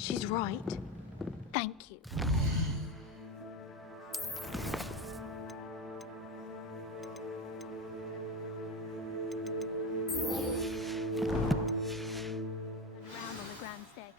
She's right. Thank you. Around on the grand staircase.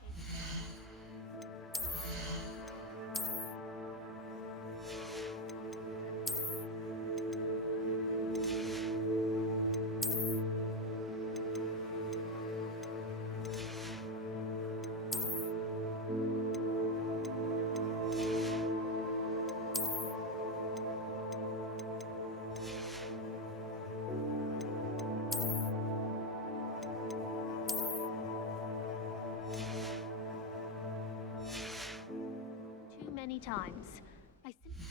Too many times. I simply...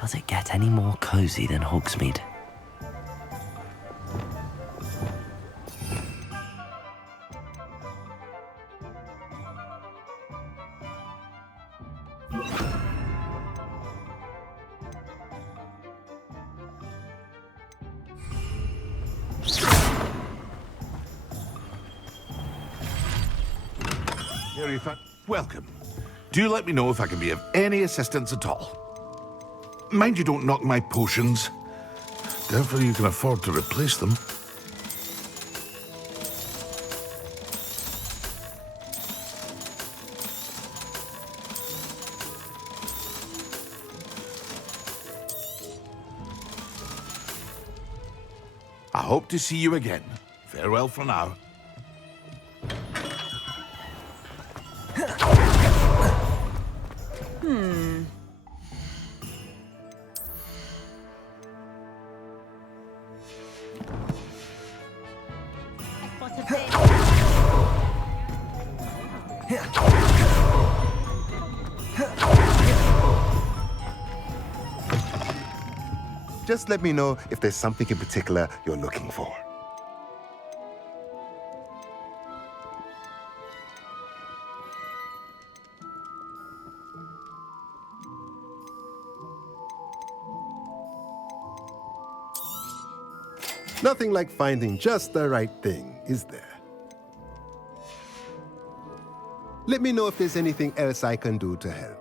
Does it get any more cozy than Hogsmeade? Welcome. Do let me know if I can be of any assistance at all. Mind you don't knock my potions. Therefore you can afford to replace them. I hope to see you again. Farewell for now. What a bit. Just let me know if there's something in particular you're looking for. Nothing like finding just the right thing, is there? Let me know if there's anything else I can do to help.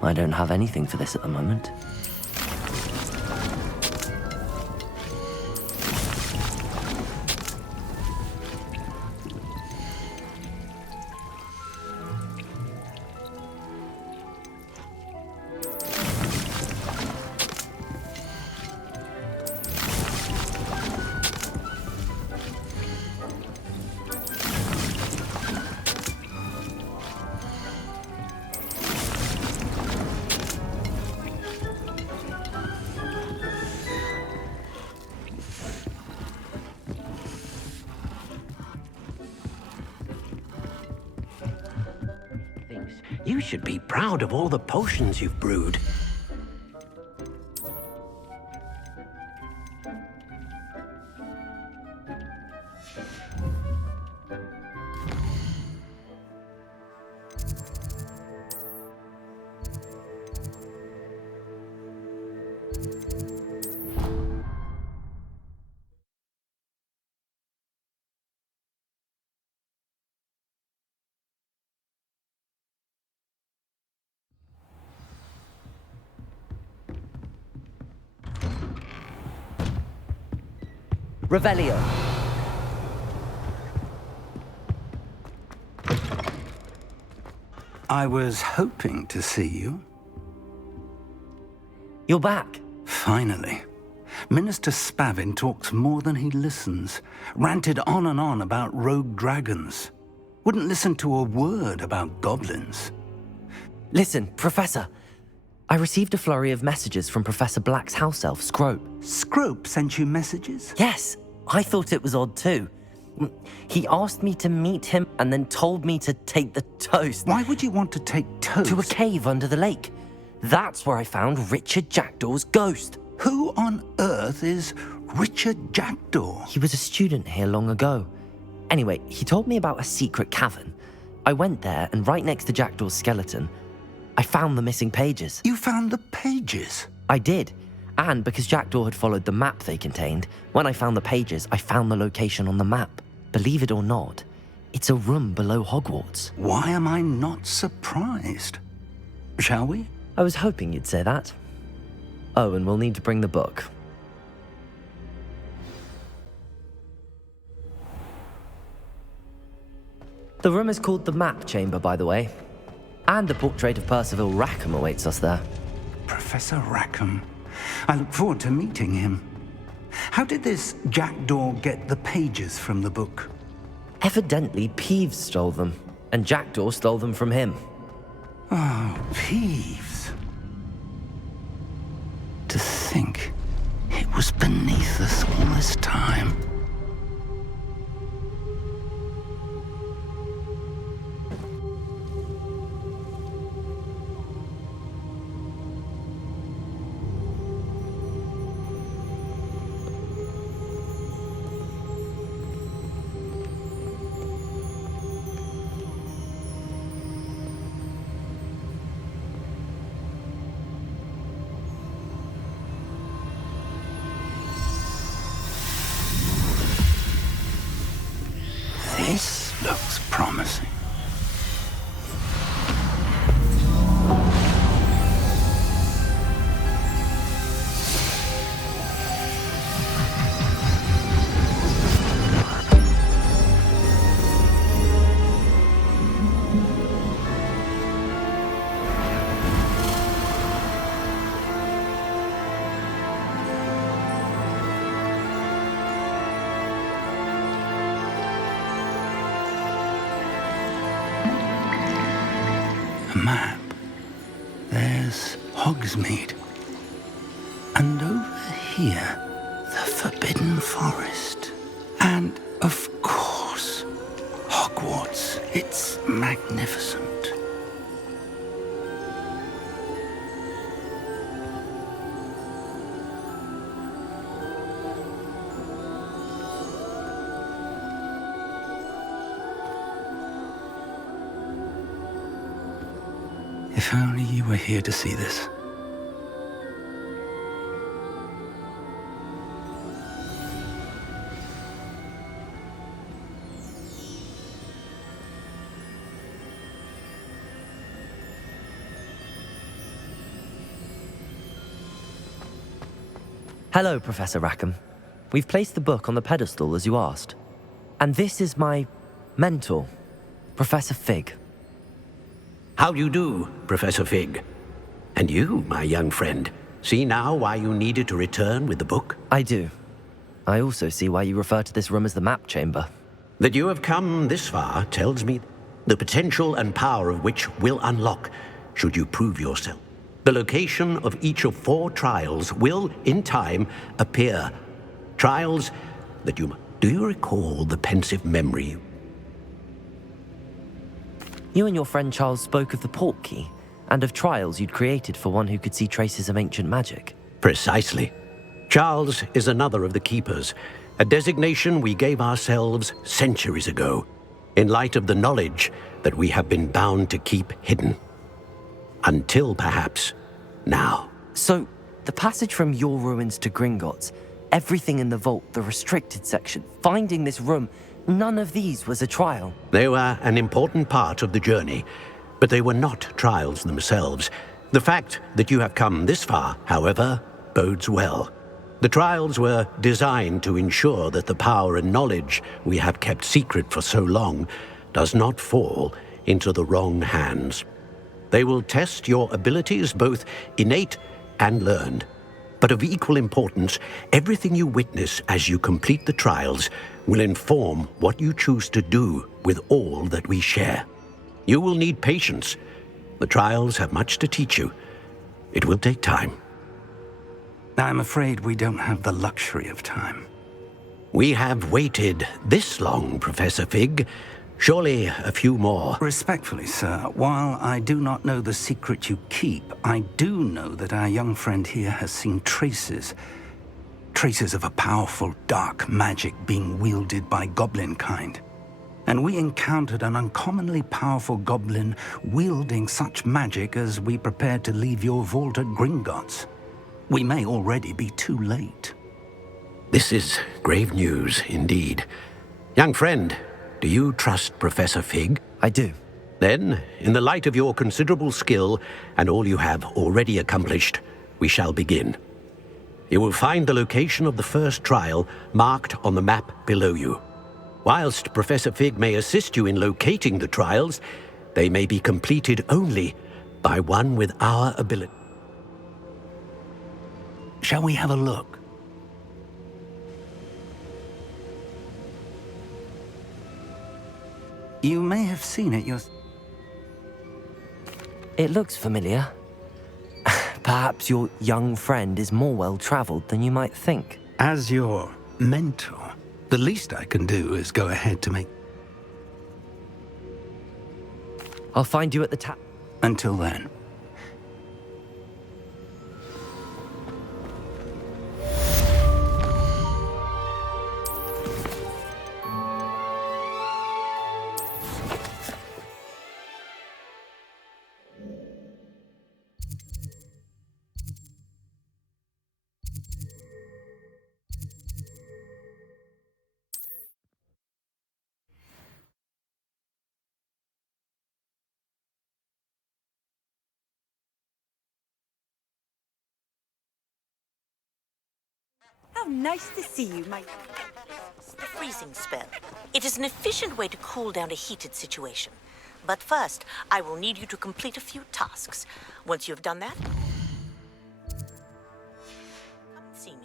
I don't have anything for this at the moment. You should be proud of all the potions you've brewed. Revelio. I was hoping to see you. You're back. Finally. Minister Spavin talks more than he listens. Ranted on and on about rogue dragons. Wouldn't listen to a word about goblins. Listen, Professor. I received a flurry of messages from Professor Black's house elf, Scrope. Scrope sent you messages? Yes, I thought it was odd too. He asked me to meet him and then told me to take the toast. Why would you want to take toast? To a cave under the lake. That's where I found Richard Jackdaw's ghost. Who on earth is Richard Jackdaw? He was a student here long ago. Anyway, he told me about a secret cavern. I went there, and right next to Jackdaw's skeleton, I found the missing pages. You found the pages? I did. And because Jackdaw had followed the map they contained, when I found the pages, I found the location on the map. Believe it or not, it's a room below Hogwarts. Why am I not surprised? Shall we? I was hoping you'd say that. Oh, and we'll need to bring the book. The room is called the Map Chamber, by the way. And a portrait of Percival Rackham awaits us there. Professor Rackham. I look forward to meeting him. How did this Jackdaw get the pages from the book? Evidently, Peeves stole them, and Jackdaw stole them from him. Oh, Peeves. To think it was beneath us all this time. This looks promising. Map. There's Hogsmeade. And over here, the Forbidden Forest. And, of course, Hogwarts. It's magnificent. If only you were here to see this. Hello, Professor Rackham. We've placed the book on the pedestal as you asked. And this is my mentor, Professor Fig. How do you do, Professor Fig? And you, my young friend, see now why you needed to return with the book? I do. I also see why you refer to this room as the map chamber. That you have come this far tells me the potential and power of which will unlock should you prove yourself. The location of each of 4 trials will, in time, appear. Trials that you... Do you recall the pensive memory? You and your friend Charles spoke of the port key and of trials you'd created for one who could see traces of ancient magic. Precisely. Charles is another of the keepers, a designation we gave ourselves centuries ago, in light of the knowledge that we have been bound to keep hidden. Until, perhaps, now. So, the passage from your ruins to Gringotts, everything in the vault, the restricted section, finding this room, none of these was a trial. They were an important part of the journey, but they were not trials themselves. The fact that you have come this far, however, bodes well. The trials were designed to ensure that the power and knowledge we have kept secret for so long does not fall into the wrong hands. They will test your abilities, both innate and learned. But of equal importance, everything you witness as you complete the trials will inform what you choose to do with all that we share. You will need patience. The trials have much to teach you. It will take time. I'm afraid we don't have the luxury of time. We have waited this long, Professor Fig. Surely a few more. Respectfully, sir, while I do not know the secret you keep, I do know that our young friend here has seen traces of a powerful dark magic being wielded by goblin kind. And we encountered an uncommonly powerful goblin wielding such magic as we prepared to leave your vault at Gringotts. We may already be too late. This is grave news indeed. Young friend, do you trust Professor Fig? I do. Then, in the light of your considerable skill and all you have already accomplished, we shall begin. You will find the location of the first trial marked on the map below you. Whilst Professor Fig may assist you in locating the trials, they may be completed only by one with our ability. Shall we have a look? You may have seen it yourself. It looks familiar. Perhaps your young friend is more well-traveled than you might think. As your mentor, the least I can do is go ahead to make... I'll find you at the tap. Until then. How nice to see you, my... The freezing spell. It is an efficient way to cool down a heated situation. But first, I will need you to complete a few tasks. Once you have done that, come and see me.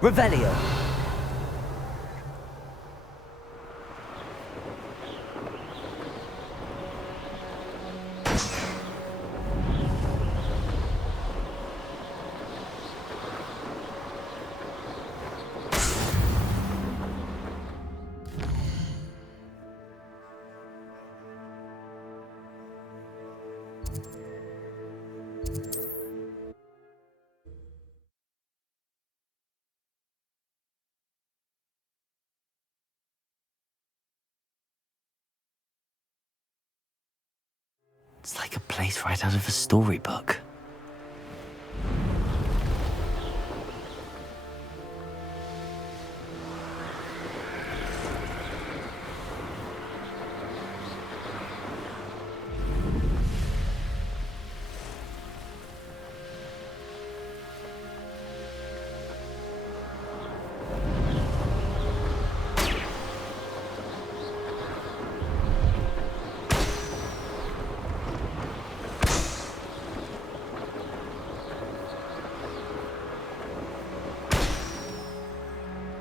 Revelio. It's like a place right out of a storybook.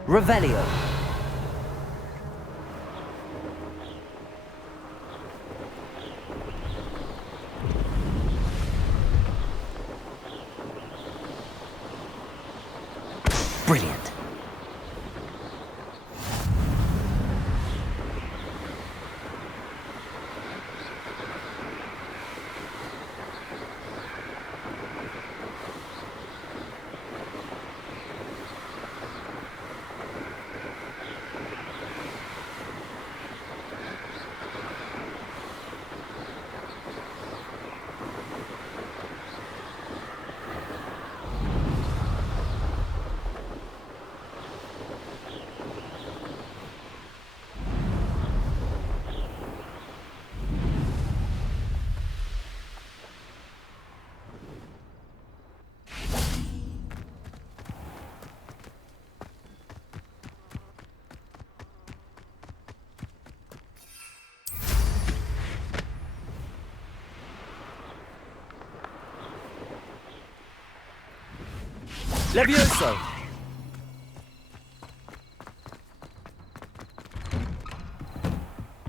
Revelio. Brilliant. Levioso!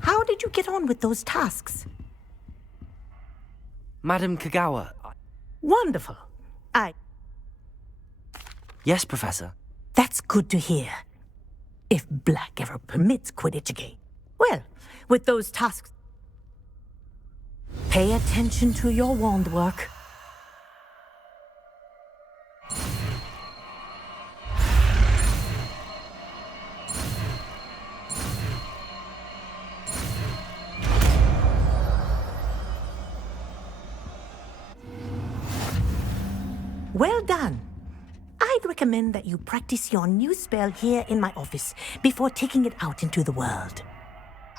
How did you get on with those tasks? Madam Kagawa. Wonderful. Yes, Professor. That's good to hear. If Black ever permits Quidditch again. Well, with those tasks, pay attention to your wand work. Well done. I'd recommend that you practice your new spell here in my office before taking it out into the world.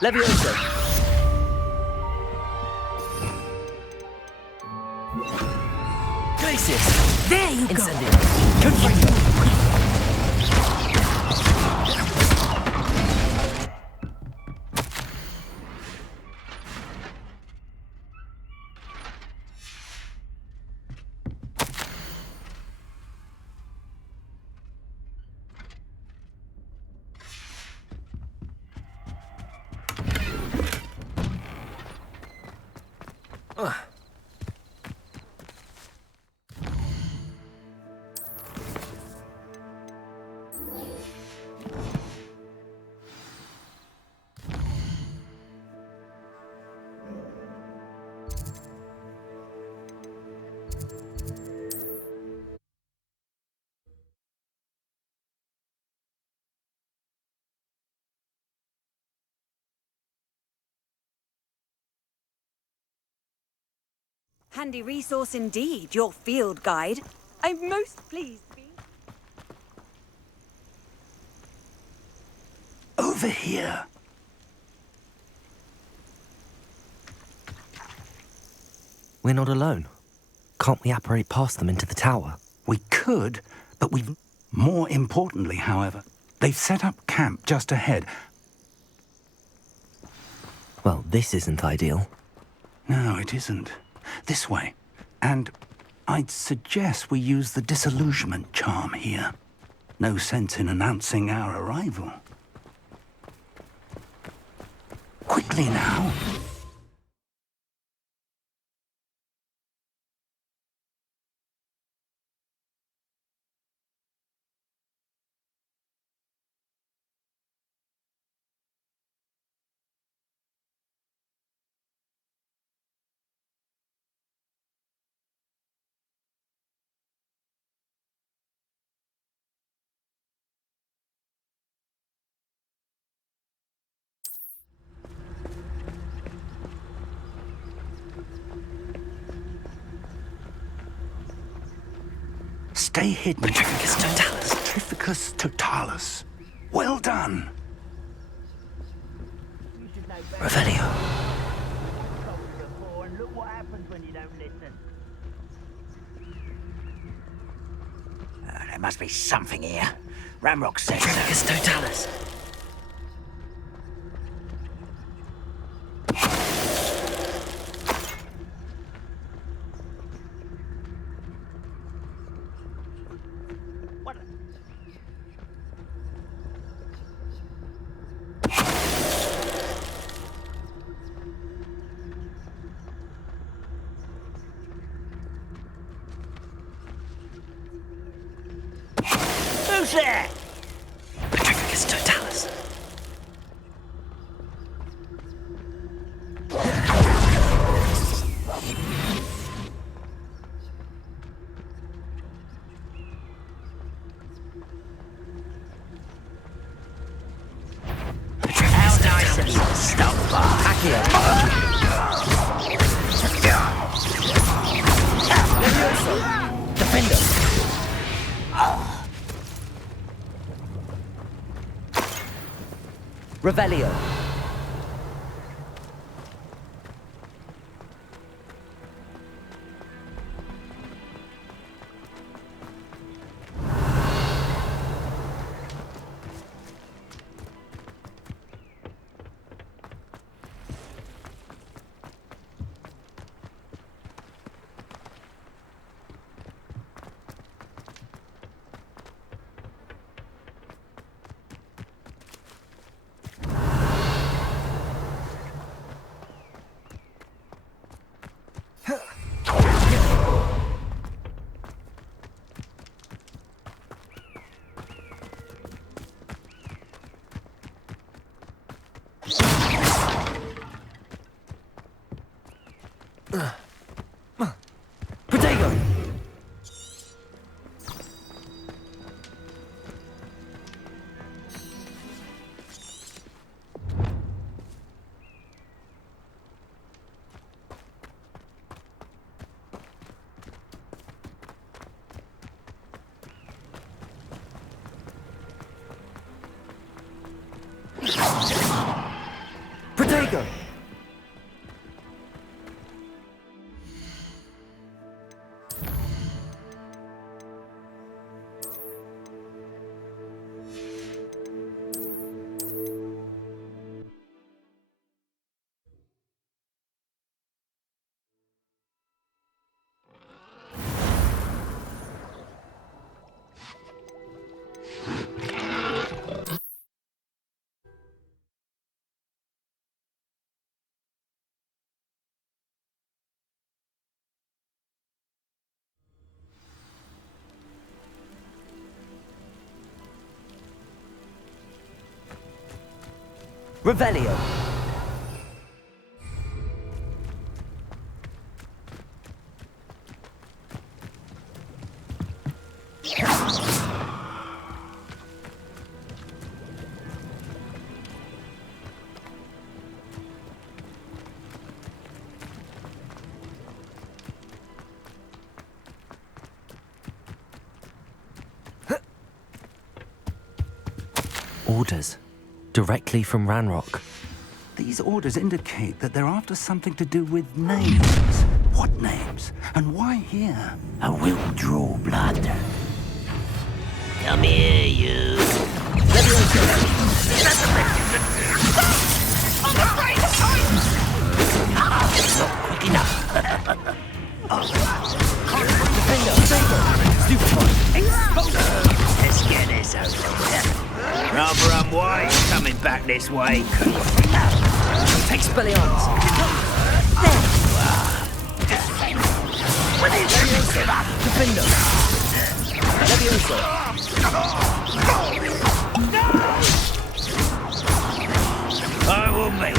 Levioso! Glacius! There you go. Incendio! Confringo! Handy resource indeed, your field guide. I'm most pleased to be... Over here. We're not alone. Can't we apparate past them into the tower? We could, but we've... More importantly, however, they've set up camp just ahead. Well, this isn't ideal. No, it isn't. This way. And I'd suggest we use the disillusionment charm here. No sense in announcing our arrival. Quickly now. Stay hidden. Petrificus totalis. Petrificus totalis. Well done. Revelio. Look what happens when you don't listen. There must be something here. Ramrock said so. Petrificus totalis. Who's there? Petrificus totalis. How nice of you to stop by. Accio. Defender. Revelio. Protego. Protego. Revelio. Orders. Directly from Ranrock. These orders indicate that they're after something to do with names. What names? And why here? I will draw blood. Come here, you. Not quick enough. Defender, Stupefy, Exposure. Let's get this Rather unwise coming back this way. Expelliarmus! Defender! Levioso! I will make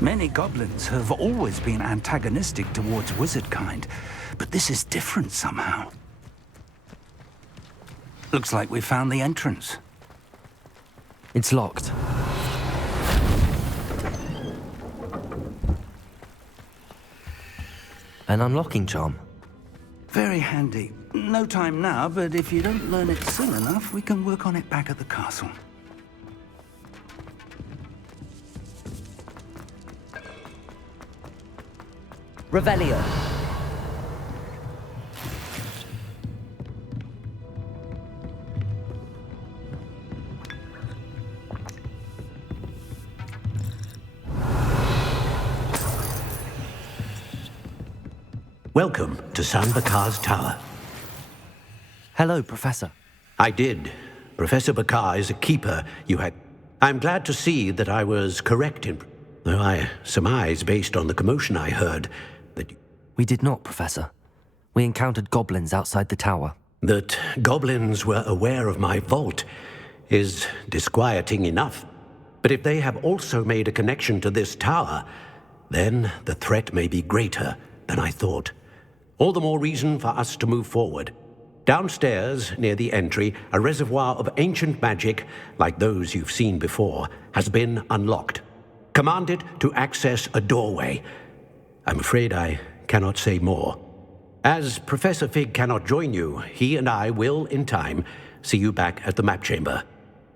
Many goblins have always been antagonistic towards wizard kind, but this is different somehow. Looks like we found the entrance. It's locked. An unlocking charm. Very handy. No time now, but if you don't learn it soon enough, we can work on it back at the castle. Revelio. Welcome to San Bakar's tower. Hello, Professor. I did. Professor Bakar is a keeper you had. I'm glad to see that I was correct in... Though I surmise, based on the commotion I heard, that... We did not, Professor. We encountered goblins outside the tower. That goblins were aware of my vault is disquieting enough. But if they have also made a connection to this tower, then the threat may be greater than I thought. All the more reason for us to move forward. Downstairs, near the entry, a reservoir of ancient magic, like those you've seen before, has been unlocked. Command it to access a doorway. I'm afraid I cannot say more. As Professor Fig cannot join you, he and I will, in time, see you back at the map chamber.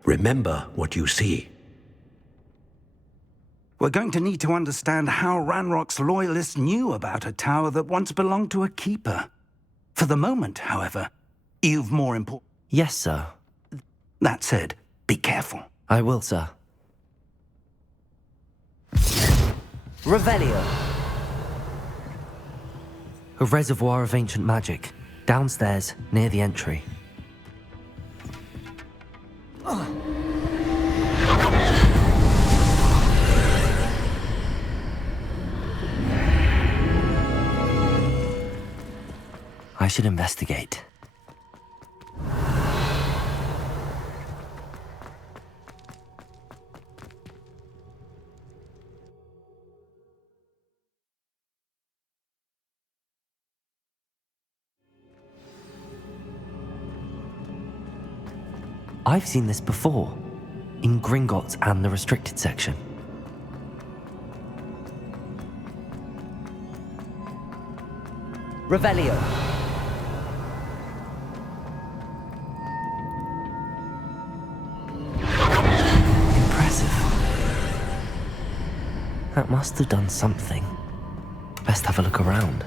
Remember what you see. We're going to need to understand how Ranrock's loyalists knew about a tower that once belonged to a keeper. For the moment, however, you've more important... Yes, sir. That said, be careful. I will, sir. Revelio. A reservoir of ancient magic. Downstairs, near the entry. I should investigate. I've seen this before, in Gringotts and the restricted section. Revelio. That must have done something. Best have a look around.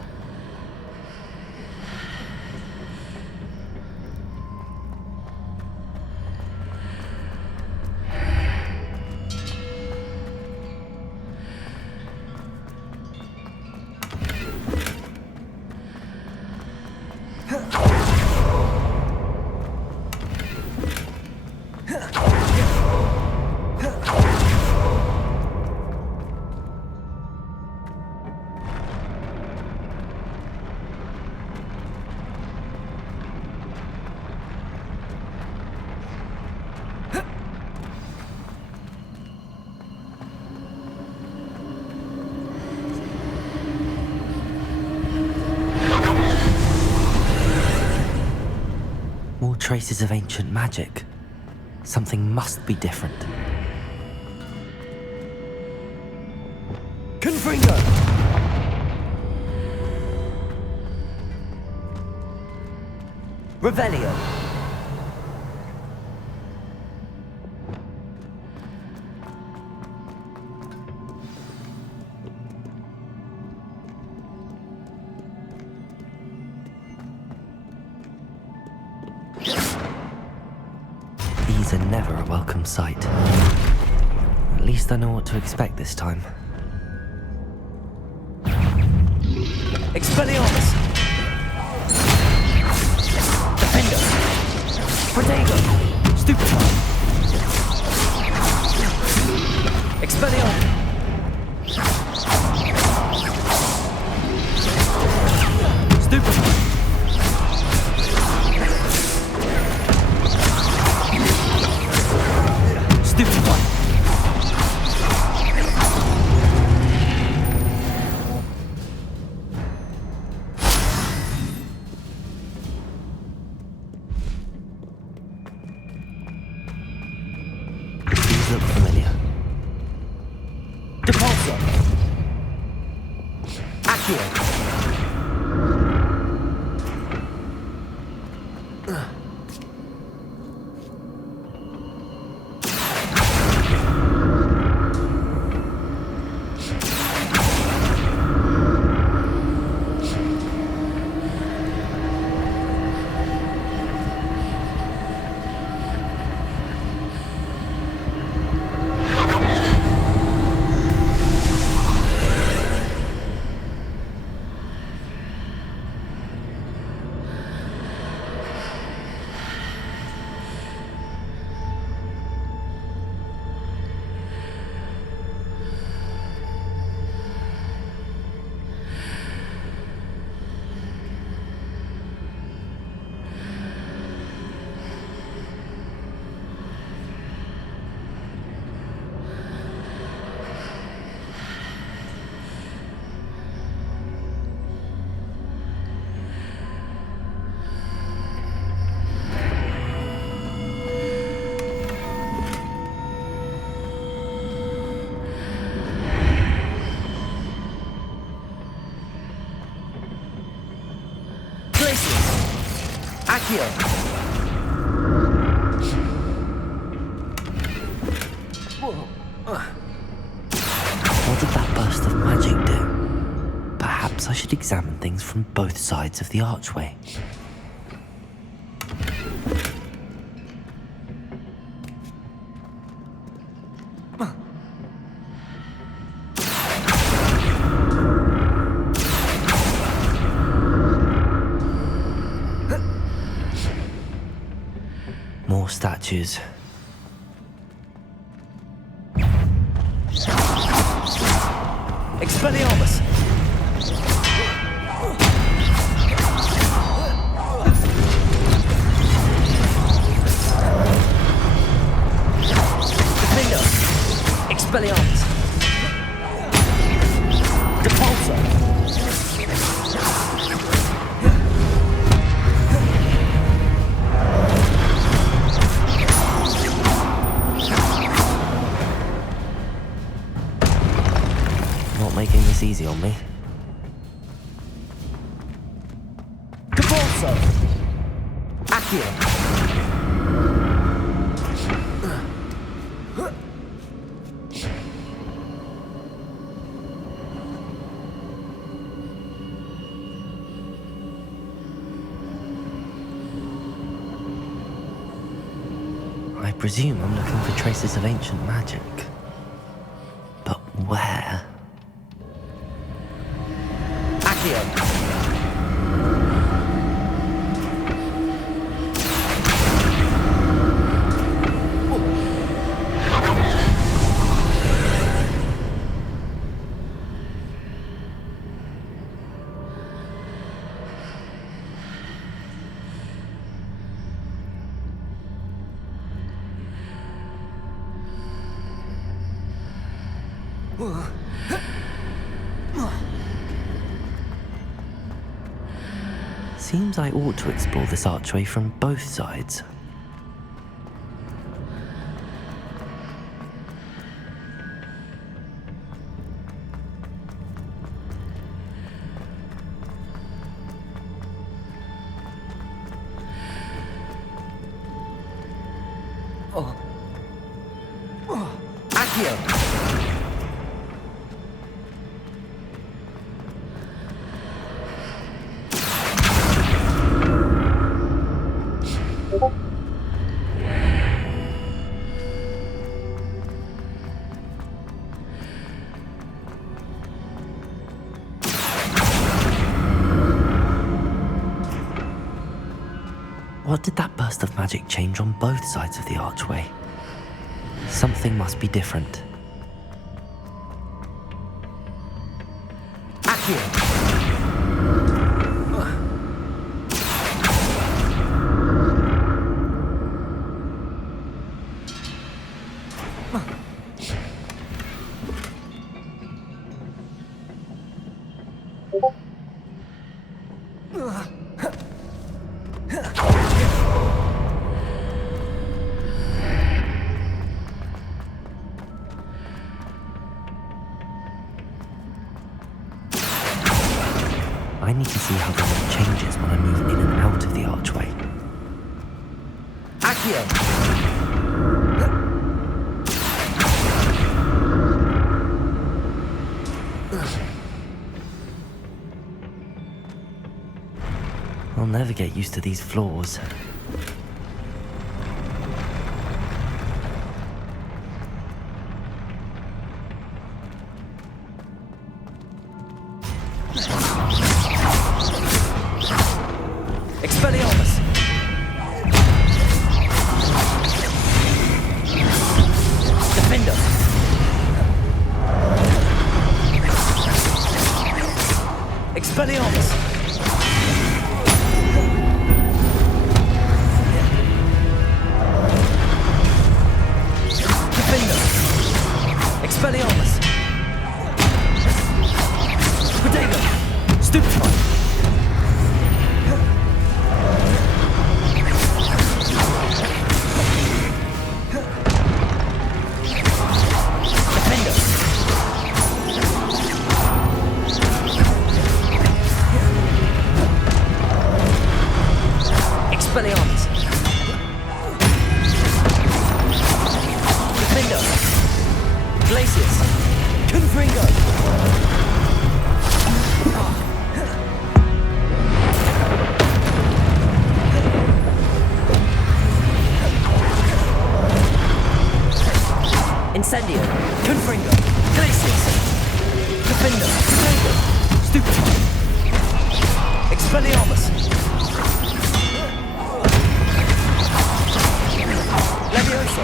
Traces of ancient magic. Something must be different. Confringo! Revelio! These are never a welcome sight. At least I know what to expect this time. Expelliarmus! Defender! Protego! What did that burst of magic do? Perhaps I should examine things from both sides of the archway. More statues. Expelliarmus! Defender! Expelliarmus! Depulsor! Making this easy on me. Depulsor! Accio! I presume I'm looking for traces of ancient magic. But where? Seems I ought to explore this archway from both sides. Accio! What did that burst of magic change on both sides of the archway? Something must be different. Accio! I need to see how the light changes when I move in and out of the archway. Accio! I'll never get used to these floors. Expelliarmus! Defender! Expelliarmus! Defender! Expelliarmus! Protego! Stupefy! Incendio. Confringo. Glacius. Defender. Potato. Stupefy. Expelliarmus. Levioso.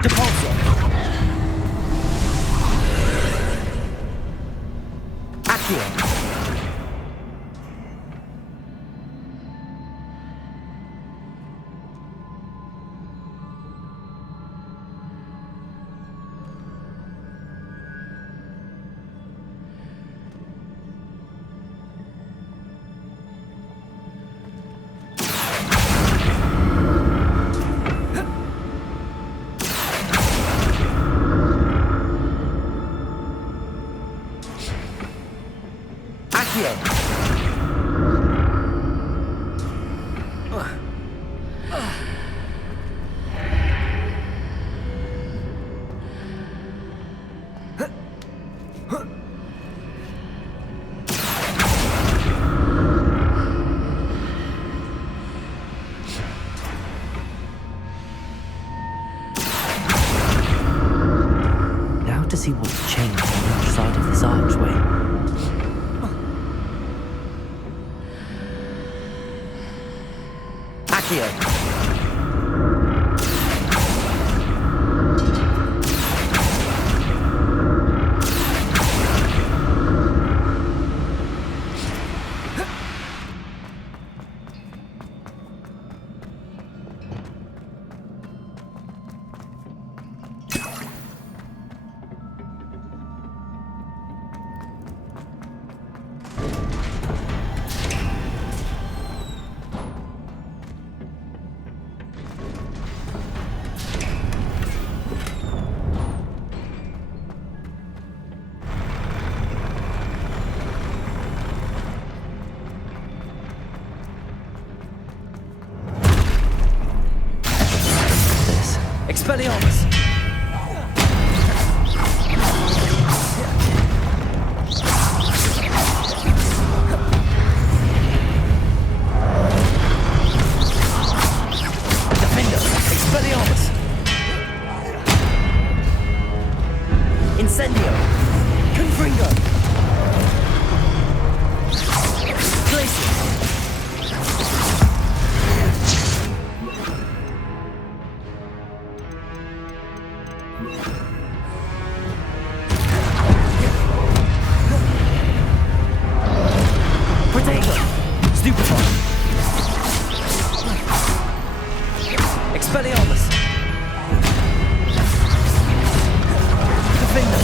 Depulso. Accio. Now to see what's changed on each side of this archway. Accio. Expelliarmus! Defender! Expelliarmus! Incendio! Confringo! Glacius! Expelliarmus! Defender!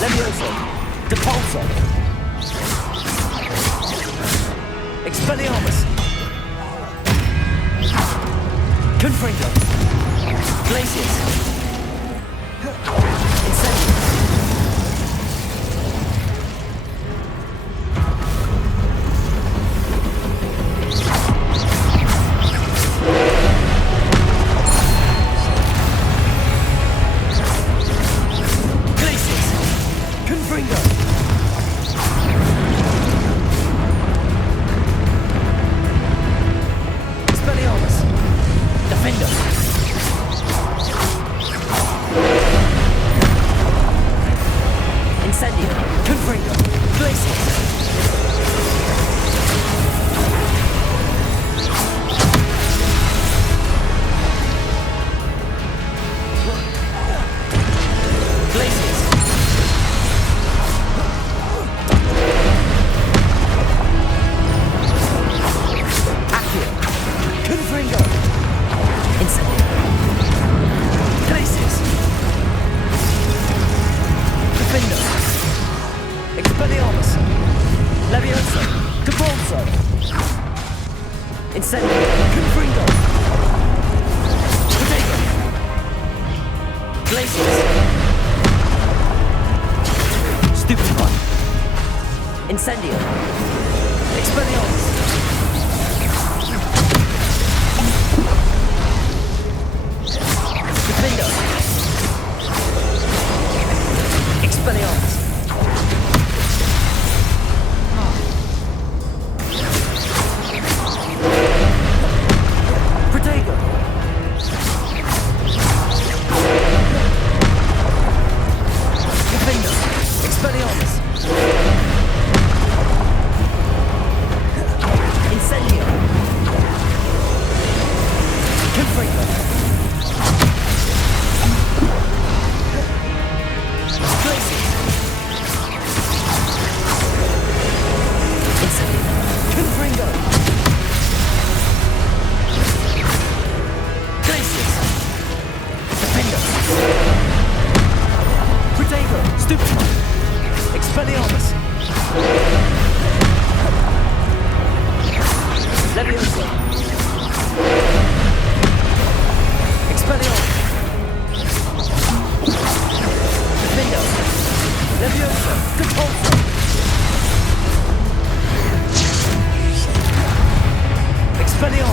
Levioso! Depulso! Expelliarmus! Confringo! Glacius! Incendio! Levioso! Depulso! Incendio! Confringo! Potato! Glacius! Stupefy! Incendio! Expelliarmus! Defender! Expelliarmus!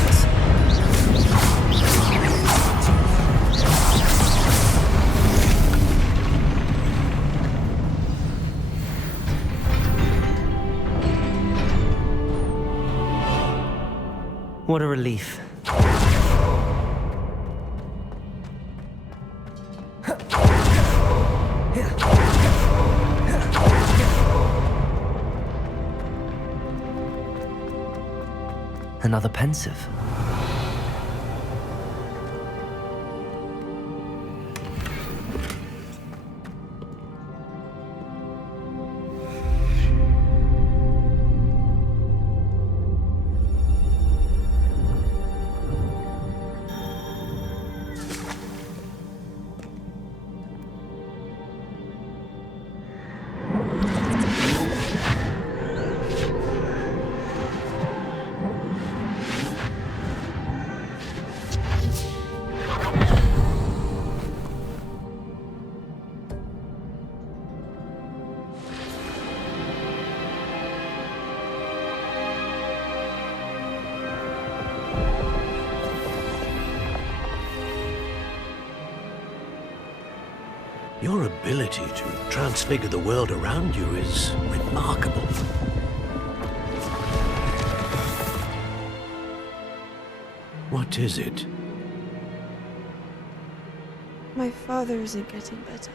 once. What a relief. Another pensive. Your ability to transfigure the world around you is remarkable. What is it? My father isn't getting better.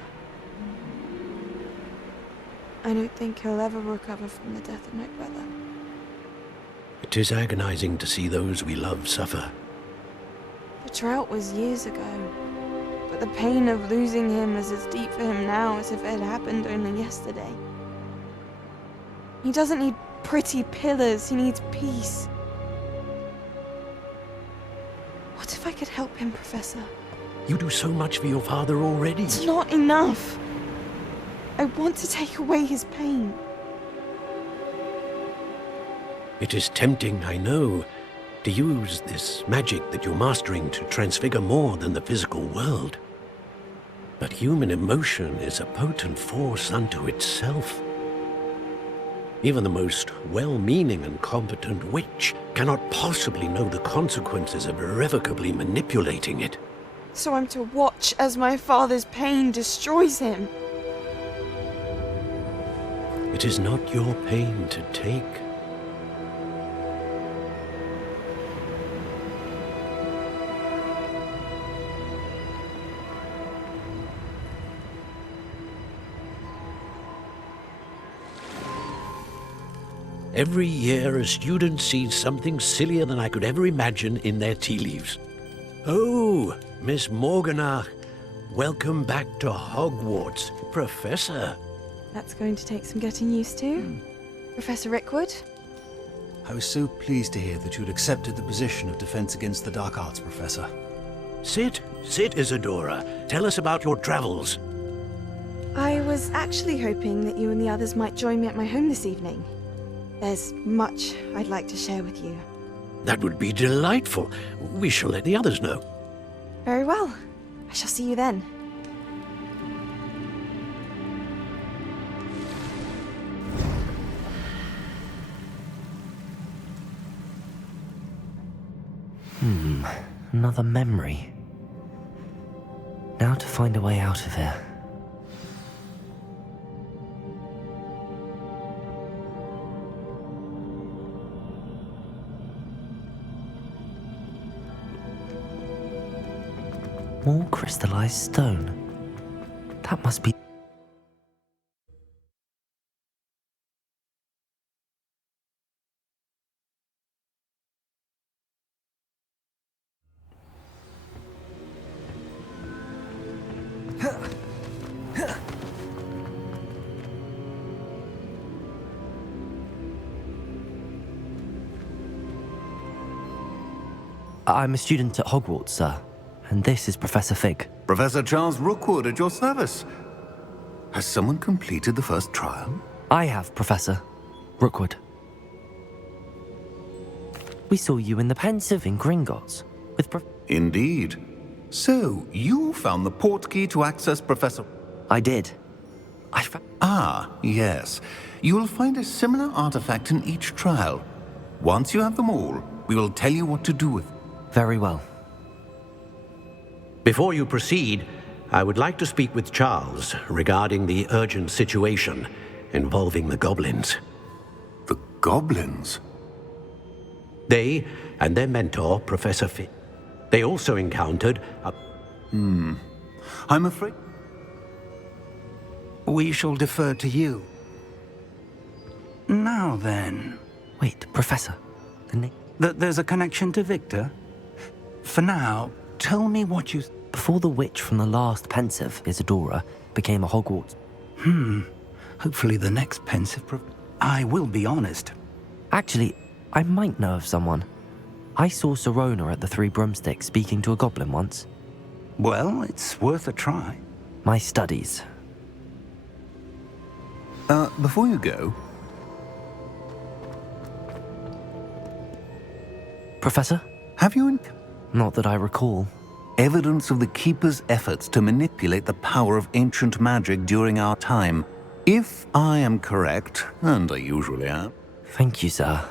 I don't think he'll ever recover from the death of my brother. It is agonizing to see those we love suffer. The drought was years ago, but the pain of losing him is as deep for him now as if it had happened only yesterday. He doesn't need pretty pillars, he needs peace. What if I could help him, Professor? You do so much for your father already. It's not enough. I want to take away his pain. It is tempting, I know, to use this magic that you're mastering to transfigure more than the physical world. But human emotion is a potent force unto itself. Even the most well-meaning and competent witch cannot possibly know the consequences of irrevocably manipulating it. So I'm to watch as my father's pain destroys him. It is not your pain to take. Every year, a student sees something sillier than I could ever imagine in their tea leaves. Oh, Miss Morganach, welcome back to Hogwarts, Professor. That's going to take some getting used to. Professor Rickwood? I was so pleased to hear that you'd accepted the position of Defense Against the Dark Arts, Professor. Sit, Isadora. Tell us about your travels. I was actually hoping that you and the others might join me at my home this evening. There's much I'd like to share with you. That would be delightful. We shall let the others know. Very well. I shall see you then. Another memory. Now to find a way out of here. More crystallized stone. That must be... I'm a student at Hogwarts, sir. And this is Professor Fig. Professor Charles Rookwood at your service. Has someone completed the first trial? I have, Professor Rookwood. We saw you in the pensive in Gringotts with Indeed. So, you found the portkey to access Professor... I did. Ah, yes. You will find a similar artifact in each trial. Once you have them all, We will tell you what to do with it. Very well. Before you proceed, I would like to speak with Charles regarding the urgent situation involving the goblins. The goblins? They and their mentor, Professor Finn. They also encountered a... I'm afraid... We shall defer to you. Now then. Wait, Professor. There's a connection to Victor? For now, tell me what you... Before the witch from the last pensive, Isadora, became a Hogwarts... Hopefully the next pensive... I will be honest. Actually, I might know of someone. I saw Sirona at the Three Broomsticks speaking to a goblin once. Well, it's worth a try. My studies. Before you go... Professor? Have you Not that I recall. evidence of the Keeper's efforts to manipulate the power of ancient magic during our time? If I am correct, and I usually am... Thank you, sir.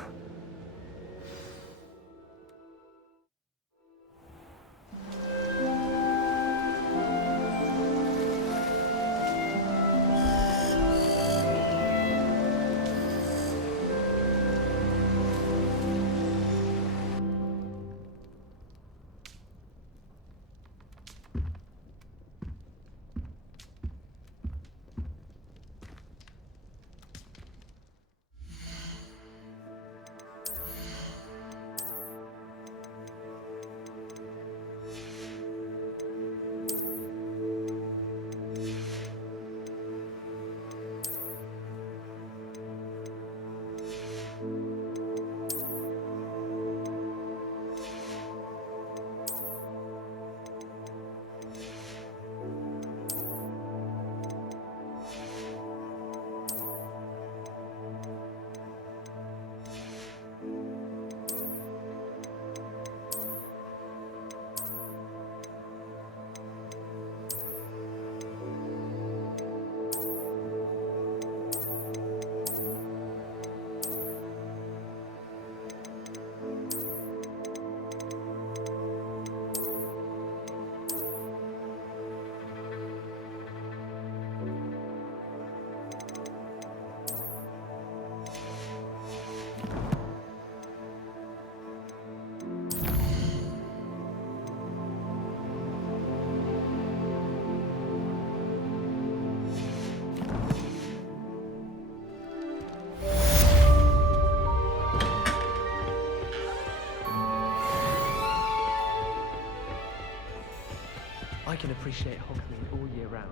I can appreciate Hogsmeade all year round,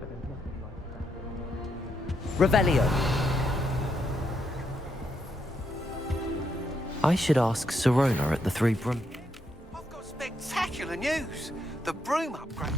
but there's nothing like that. Revelio. I should ask Sirona at the Three Broom... I've got spectacular news! The Broom upgrade...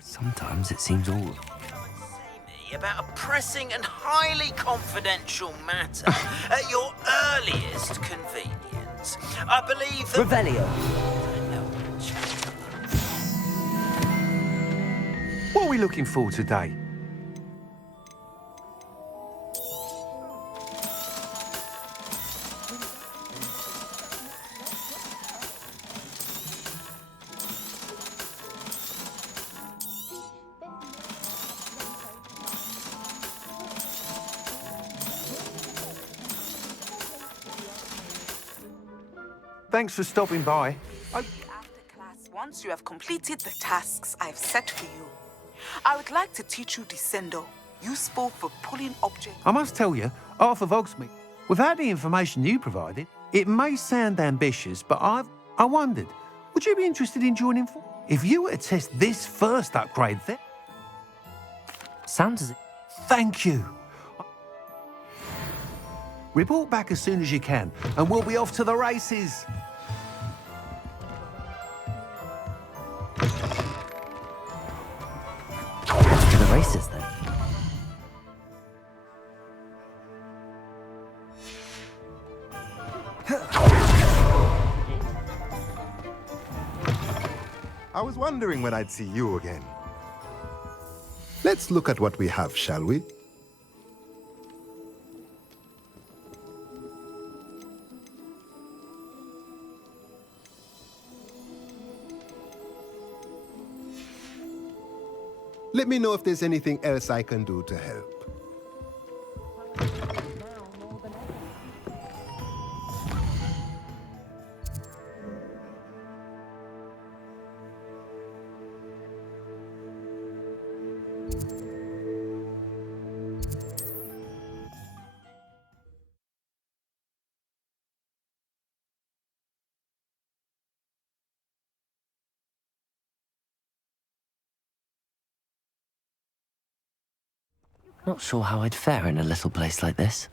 Sometimes it seems all... About a pressing and highly confidential matter at your earliest convenience. I believe that... Revelio. What are we looking for today? Thanks for stopping by. After class, once you have completed the tasks I've set for you, I would like to teach you Descendo, useful for pulling objects. I must tell you, Arthur Hogsmeade, without the information you provided, it may sound ambitious, but I wondered, Would you be interested in joining? If you were to test this first upgrade, then... Sounds as if... Thank you. Report back as soon as you can, and we'll be off to the races. Off to the races, then. I was wondering when I'd see you again. Let's look at what we have, shall we? Let me know if there's anything else I can do to help. Not sure how I'd fare in a little place like this.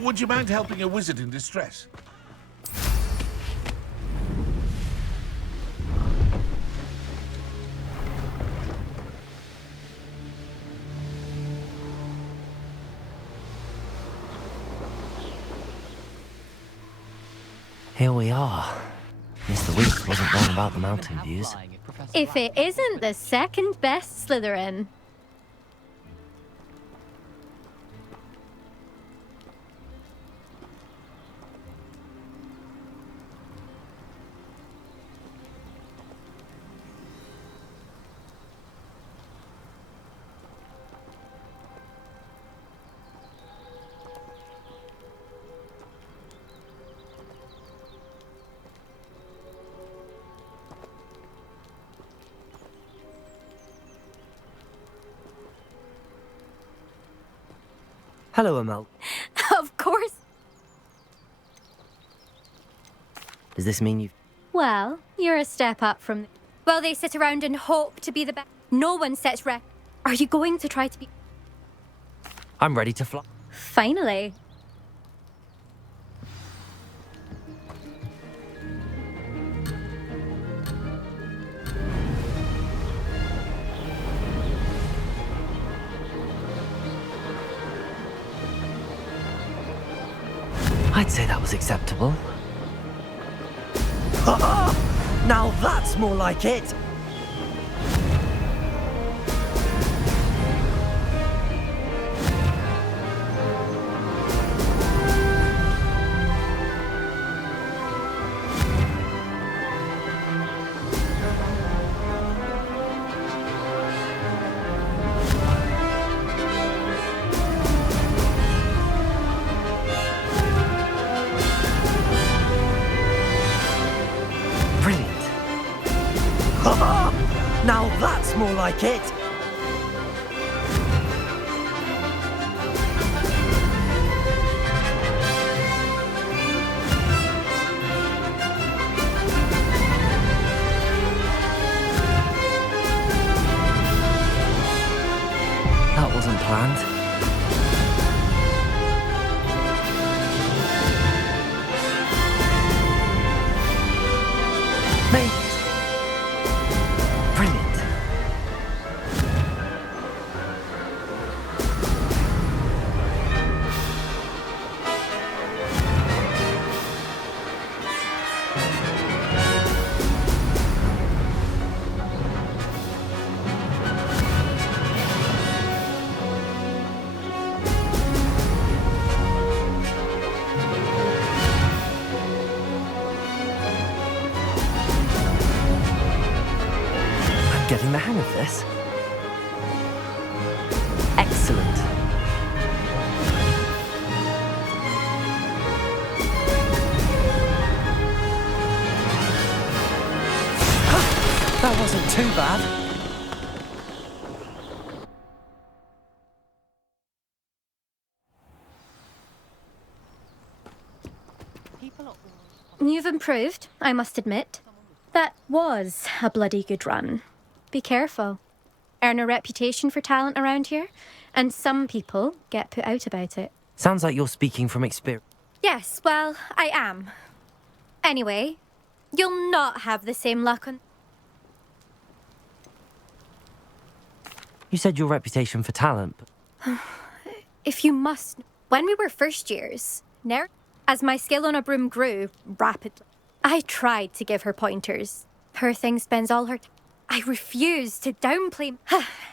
Would you mind helping a wizard in distress? Here we are. Mr. Weeks wasn't wrong about the mountain views. If it isn't the second best Slytherin. Hello, Amel. Of course. Does this mean you've... Well, you're a step up from... Well, they sit around and hope to be the best. No one sets rec... Are you going to try to be... I'm ready to fly. Finally. I'd say that was acceptable. Now that's more like it! Now that's more like it! getting the hang of this. Excellent. That wasn't too bad. You've improved, I must admit. That was a bloody good run. Be careful. Earn a reputation for talent around here, and some people get put out about it. Sounds like you're speaking from experience. Yes, well, I am. Anyway, you'll not have the same luck on... You said your reputation for talent. If you must... When we were first years, as my skill on a broom grew rapidly, I tried to give her pointers. Her thing spends all her... I refused to downplay...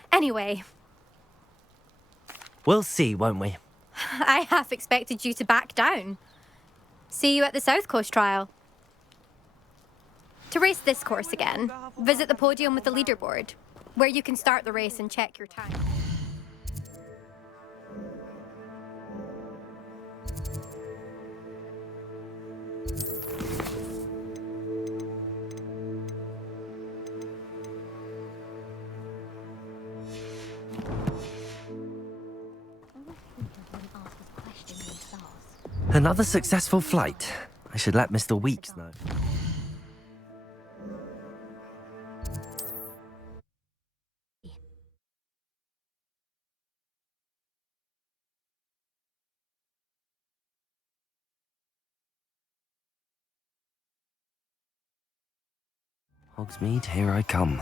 Anyway. We'll see, won't we? I half expected you to back down. See you at the South Coast trial. To race this course again, visit the podium with the leaderboard, where you can start the race and check your time. Another successful flight. I should let Mr. Weeks know. Hogsmeade, here I come.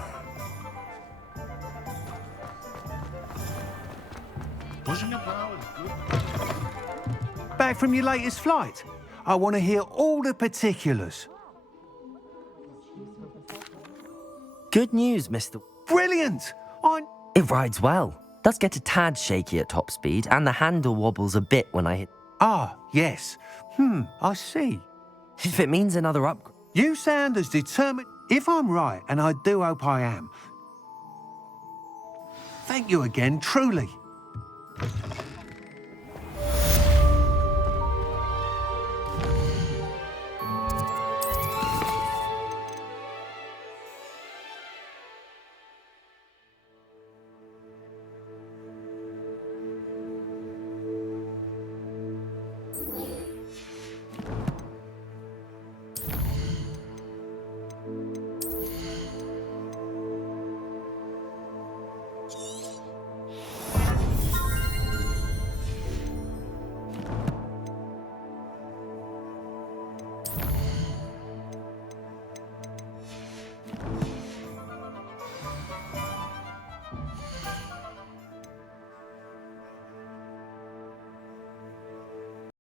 Back from your latest flight? I want to hear all the particulars. Good news, Mr. Brilliant! It rides well. Does get a tad shaky at top speed, and the handle wobbles a bit when I hit... Ah, yes. I see. If it means another upgrade... You sound as determined... If I'm right, and I do hope I am... Thank you again, truly.